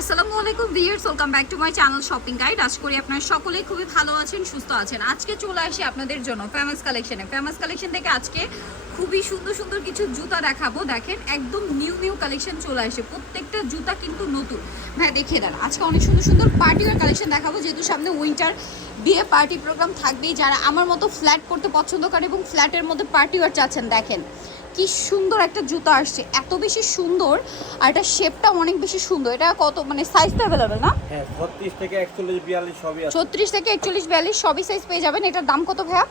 আসসালামু আলাইকুম viewers, welcome back to my channel shopping guide. আশা করি আপনারা সকলেই খুবই ভালো আছেন, সুস্থ আছেন। আজকে চলে আসি আপনাদের জন্য ফেমাস কালেকশনে। ফেমাস কালেকশন থেকে আজকে খুবই সুন্দর সুন্দর কিছু জুতা দেখাবো। দেখেন, একদম নিউ নিউ কালেকশন চলে আসে। প্রত্যেকটা জুতা কিন্তু নতুন। ভাই, দেখিয়ে দেন। আজকে অনেক সুন্দর সুন্দর পার্টি ওয়ার কালেকশন দেখাবো, যেহেতু সামনে উইন্টার বিয়ে পার্টি প্রোগ্রাম থাকবেই। যারা আমার মতো ফ্ল্যাট করতে পছন্দ করে এবং ফ্ল্যাটের মধ্যে পার্টিওয়ার চাচ্ছেন, দেখেন। কি সুন্দর একটা জুতা আসছে। এত বেশি সুন্দর আর এটা শেপটা অনেক বেশি সুন্দর। এটা কত মানে সাইজটা অ্যাভেলেবেল না? হ্যাঁ ছত্রিশ থেকে একচল্লিশ বিয়াল্লিশ সবই আছে। ছত্রিশ থেকে একচল্লিশ বিয়াল্লিশ সবই সাইজ পেয়ে যাবেন। এটার দাম কত ভাইয়া?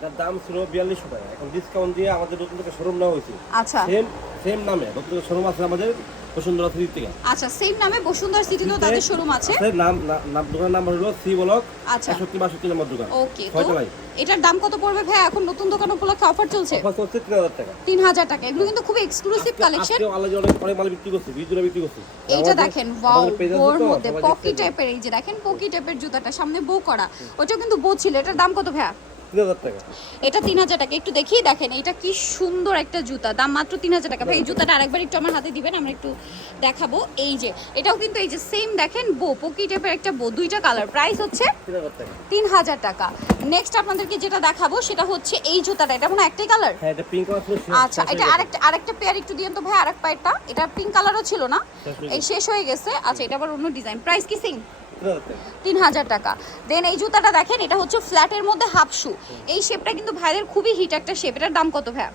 এটার দাম ছিল বিয়াল্লিশশো টাকা। এখন ডিসকাউন্ট দিয়ে আমাদের নতুন থেকে শোরুম নেওয়া হয়েছে। আচ্ছা। সেম সেম নামে। নতুন শোরুম আছে আমাদের বসুন্ধরা থ্রি থেকে। আচ্ছা সেম নামে বসুন্ধরা সিটিতেও তাদের শোরুম আছে? আছে, নাম নাম দোকানের নাম হলো সি ব্লক আচ্ছা। একষট্টি বাষট্টি নম্বর দোকান। ওকে তো এটার দাম কত পড়বে ভাইয়া? এখন নতুন দোকান উপলক্ষে অফার চলছে? অফার চলছে তিন হাজার টাকা। তিন হাজার টাকা। এগুলো কিন্তু খুব এক্সক্লুসিভ কালেকশন আজকেও আলাদা অনেক অনেক মাল বিক্রি করছে বিক্রি করছে। এইটা দেখেন ওয়াও তো, মধ্যে পকি টাইপের এই যে দেখেন পকি টাইপের জুতাটা সামনে বো করা। ওটাও কিন্তু বো ছিল। এটার দাম কত টাকা এটা তিন হাজার টাকা। একটু দেখিয়ে দেখেন এটা কি সুন্দর একটা জুতা। দাম মাত্র তিন হাজার টাকা। ভাই এই জুতাটা আরেকবার একটু আমার হাতে দিবেন আমরা একটু দেখাবো। এই যে এটাও কিন্তু এই যে সেম দেখেন বো পকি টাইপের একটা বো দুইটা কালার প্রাইস হচ্ছে তিন হাজার টাকা। নেক্সট আপনাদেরকে যেটা দেখাবো সেটা হচ্ছে এই জুতাটা। এটা মনে একটাই কালার হ্যাঁ আচ্ছা এটা আরেকটা আরেকটা পেয়ার একটু দিয়েন তো ভাই আরেক পায়েরটা এটা পিঙ্ক কালারও ছিল না? এই শেষ হয়ে গেছে। আচ্ছা এটা আবার অন্য ডিজাইন প্রাইস কি সেম তিন হাজার টাকা। দেন এই জুতাটা দেখেন এটা হচ্ছে ফ্ল্যাটের মধ্যে হাফ শু। এই শেপটা কিন্তু ভাইদের খুবই হিট একটা শেপ এটার দাম কত ভাই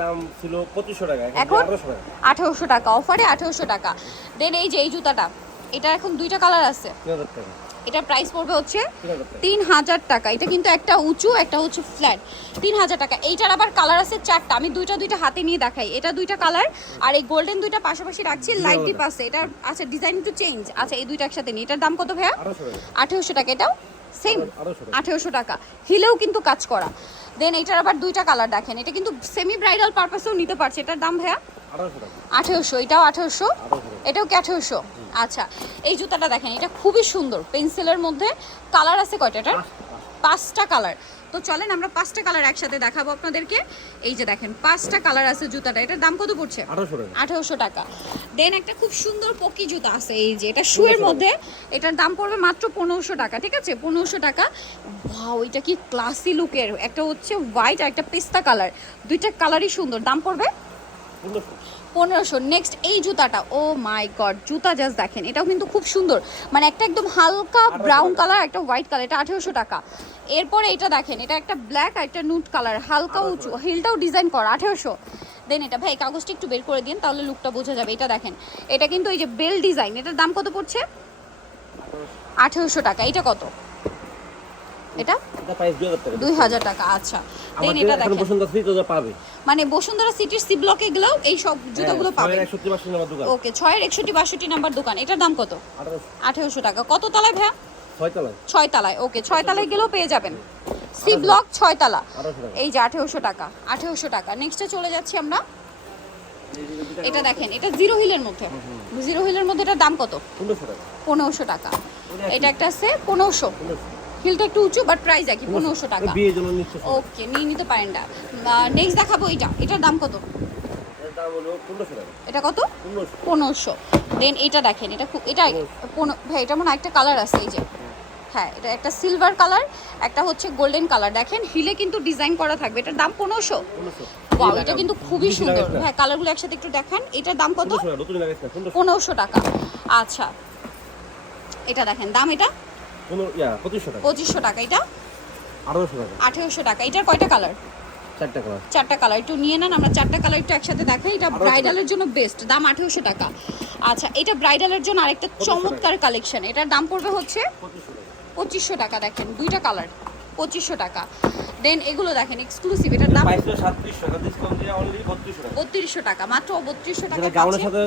দাম ছিল পঁচিশশো টাকা এখন? এখন আঠারোশো টাকা অফারে আঠারোশো টাকা। দেন এই যে এই জুতাটা এটা এখন দুইটা কালার আছে। এটার প্রাইস পড়বে হচ্ছে তিন হাজার টাকা। এটা কিন্তু একটা উঁচু একটা হচ্ছে ফ্ল্যাট তিন হাজার টাকা। এইটার আবার কালার আছে চারটা। আমি দুইটা দুইটা হাতে নিয়ে দেখাই। এটা দুইটা কালার আর এই গোল্ডেন দুইটা পাশাপাশি রাখছি লাইট ডিপ আছে এটার আচ্ছা ডিজাইন একটু চেঞ্জ আচ্ছা এই দুইটা একসাথে নিই। এটার দাম কত ভাইয়া? আঠারোশো টাকা। এটাও সেম আঠারোশো টাকা। আঠেরোশো টাকা। হিলেও কিন্তু কাজ করা। দেন এটার আবার দুইটা কালার দেখেন। এটা কিন্তু সেমি ব্রাইডাল পারপাসেও নিতে পারছে। এটার দাম ভাইয়া? আঠারোশো এটাও আঠেরোশো? এটাও কি আঠেরোশো? আচ্ছা এই জুতাটা দেখেন এটা খুবই সুন্দর। পেন্সিলের মধ্যে কালার আছে কয়টা এটার? পাঁচটা কালার। তো চলেন আমরা পাঁচটা কালার একসাথে দেখাবো আপনাদেরকে। এই যে দেখেন পাঁচটা কালার আছে জুতাটা। এটার দাম কত পড়ছে? আঠারোশো আঠেরোশো টাকা। দেন একটা খুব সুন্দর পকি জুতা আছে এই যে এটা শুয়ের মধ্যে। এটার দাম পড়বে মাত্র পনেরোশো টাকা ঠিক আছে? পনেরোশো টাকা। ভাও এটা কি ক্লাসি লুকের একটা হচ্ছে হোয়াইট আর একটা পেস্তা কালার। দুইটা কালারই সুন্দর। দাম পড়বে পনেরোশো। নেক্সট এই জুতাটা ও মাই গড জুতা জাস্ট দেখেন এটাও কিন্তু খুব সুন্দর। মানে একটা একদম হালকা ব্রাউন কালার একটা হোয়াইট কালার এটা আঠেরোশো টাকা। এরপরে এটা দেখেন এটা একটা ব্ল্যাক আর একটা নুট কালার হালকা উঁচু হিলটাও ডিজাইন করা আঠেরোশো। দেন এটা ভাই কাগজটা একটু বের করে দিন তাহলে লুকটা বোঝা যাবে এটা দেখেন। এটা কিন্তু এই যে বেল ডিজাইন এটার দাম কত পড়ছে? আঠেরোশো টাকা এটা কত? এটা? দুই হাজার টাকা। আচ্ছা। দেন এটা দেখেন। পাবে। মানে বসুন্ধরা সিটির সি ব্লকে গেলেও এই সব জুতাগুলো আমার দোকান। ওকে ছয়ের একষট্টি বাষট্টি নাম্বার দোকান। এটার দাম কত? আঠারোশো। টাকা। কত তলায় ভাইয়া? ছয় তলায়। ওকে ছয় তালায় গেলেও পেয়ে যাবেন। সি ব্লক ছয় তালা। এই যে আঠেরোশো টাকা আঠেরোশো টাকা। নেক্সটে চলে যাচ্ছি আমরা। এটা দেখেন এটা জিরো হিলের মধ্যে। জিরো হিলের মধ্যে এটার দাম কত? পনেরোশো টাকা। এটা একটা আছে পনেরোশো। হিলটা একটু উঁচু বাট প্রাইস একই পনেরোশো টাকা। বিয়ের জন্য নিচ্ছে ওকে নিয়ে নিতে পারেন না। নেক্সট দেখাবো এটা এটার দাম কত? এটা কত? পনেরোশো। দেন এটা দেখেন এটা খুব এটা ভাই এটা মনে একটা কালার আছে এই যে। হ্যাঁ এটা একটা সিলভার কালার একটা হচ্ছে গোল্ডেন কালার দেখেন হিলে কিন্তু ডিজাইন করা থাকবে। এটার দাম পনেরোশো। ওয়াও এটা কিন্তু খুবই সুন্দর। হ্যাঁ কালারগুলো একসাথে একটু দেখান। এটার দাম কত? পনেরোশো টাকা। আচ্ছা। এটা দেখেন দাম এটা? পঁচিশশো টাকা। এটা? আঠেরোশো টাকা। এটার কয়টা কালার? চারটা কালার। একটু নিয়ে নেন আমরা চারটা কালার একটু একসাথে দেখাই। এটা ব্রাইডালের জন্য বেস্ট দাম আঠেরোশো টাকা। আচ্ছা এটা ব্রাইডালের জন্য আরেকটা চমৎকার কালেকশন। এটার দাম পড়বে হচ্ছে পঁচিশশো টাকা। দেখেন দুইটা কালার পঁচিশশো টাকা। দেন এগুলো দেখেন এক্সক্লুসিভ এটার দাম বত্রিশশো টাকা। মাত্র বত্রিশশো টাকা গাউনের সাথে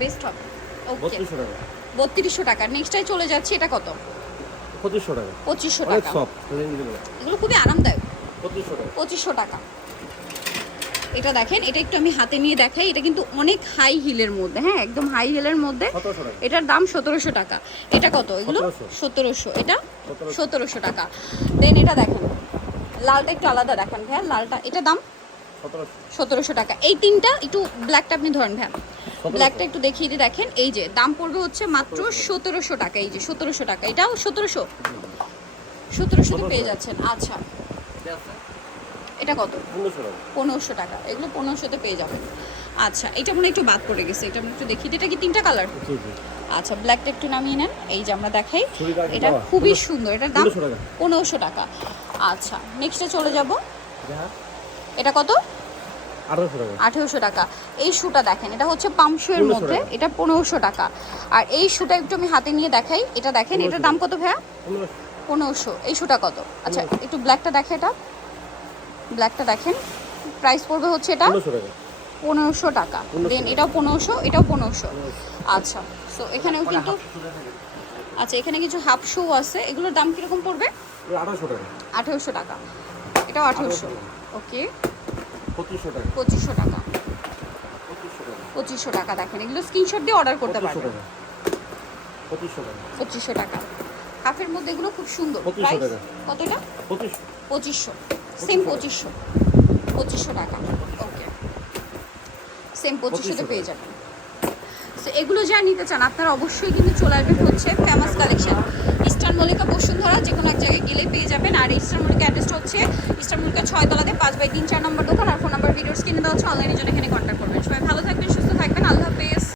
বেস্ট হবে। ওকে বত্রিশশো টাকা। নেক্সটাই চলে যাচ্ছে এটা কত? পঁচিশশো টাকা। পঁচিশশো টাকা। এগুলো খুবই আরামদায়ক। পঁচিশশো টাকা। পঁচিশশো টাকা। এটা দেখেন এটা একটু আমি হাতে নিয়ে দেখাই এটা কিন্তু অনেক হাই হিলের মধ্যে হ্যাঁ একদম হাই হিলের মধ্যে। এটার দাম সতেরোশো টাকা। এটা কত এগুলো? সতেরোশো। এটা? সতেরোশো। টাকা। দেন এটা দেখেন। লালটা একটু আলাদা দেখান হ্যাঁ লালটা এটা দাম? সতেরোশো টাকা। এই তিনটা একটু ব্ল্যাকটা আপনি ধরেন ভ্যান ব্ল্যাকটা একটু দেখিয়ে দিয়ে দেখেন। এই যে দাম পড়বে হচ্ছে মাত্র সতেরোশো। টাকা। এই যে সতেরোশো টাকা। এটাও সতেরোশো? সতেরোশোতে পেয়ে যাচ্ছেন। আচ্ছা। এটা কত? পনেরোশো টাকা। এগুলো পনেরোশোতে পেয়ে যাবেন। আচ্ছা এটা মনে একটু বাদ পড়ে গেছে। এটা আমি একটু দেখি এটা কি তিনটা কালার আচ্ছা ব্ল্যাকটা একটু নামিয়ে নেন। এই যে আমরা দেখাই। এটা খুবই সুন্দর। এটার দাম পনেরোশো টাকা। আচ্ছা নেক্সটে চলে যাব। এটা কত? আঠেরোশো টাকা। এই শুটা দেখেন এটা হচ্ছে 1500 মধ্যে এটা পনেরোশো টাকা। আর এই শুটা একটু আমি হাতে নিয়ে দেখাই এটা দেখেন এটার দাম কত ভাইয়া? পনেরোশো। এই শুটা কত? আচ্ছা একটু ব্ল্যাকটা দেখে এটা। ব্ল্যাকটা দেখেন। প্রাইস পড়বে হচ্ছে এটা পনেরোশো টাকা। পনেরোশো টাকা। 1500 দেন এটাও পনেরোশো এটাও পনেরোশো। আচ্ছা সো এখানেও কিন্তু আচ্ছা এখানে কিছু হাফ শু আছে। এগুলোর দাম কীরকম পড়বে? আঠারোশো টাকা। আঠেরোশো টাকা। এটাও আঠেরোশো। ওকে পঁচিশশো টাকা। পঁচিশশো টাকা। পঁচিশশো টাকা। দেখেন এগুলো স্ক্রিনশট দিয়ে অর্ডার করতে পারবেন। পঁচিশশো টাকা। পঁচিশশো টাকা। হাফের মধ্যে এগুলো খুব সুন্দর। 2500 প্রাইস টাকা। পঁচিশশো। সেম পঁচিশশো পঁচিশশো। টাকা। ওকে সেম পঁচিশশোতে 2500 পেয়ে যাবেন। তো এগুলো যা নিতে চান আপনারা অবশ্যই কিন্তু চলে আসবেন হচ্ছে famous collection Eastern Mallika Bashundhara যে কোনো এক জায়গায় গেলে পেয়ে যাবেন। আর ইস্টার্ন মল্লিকা অ্যাড্রেসটা হচ্ছে ইস্টার্ন মল্লিকা ছয় তলাতে পাঁচ বাই তিন চার নম্বর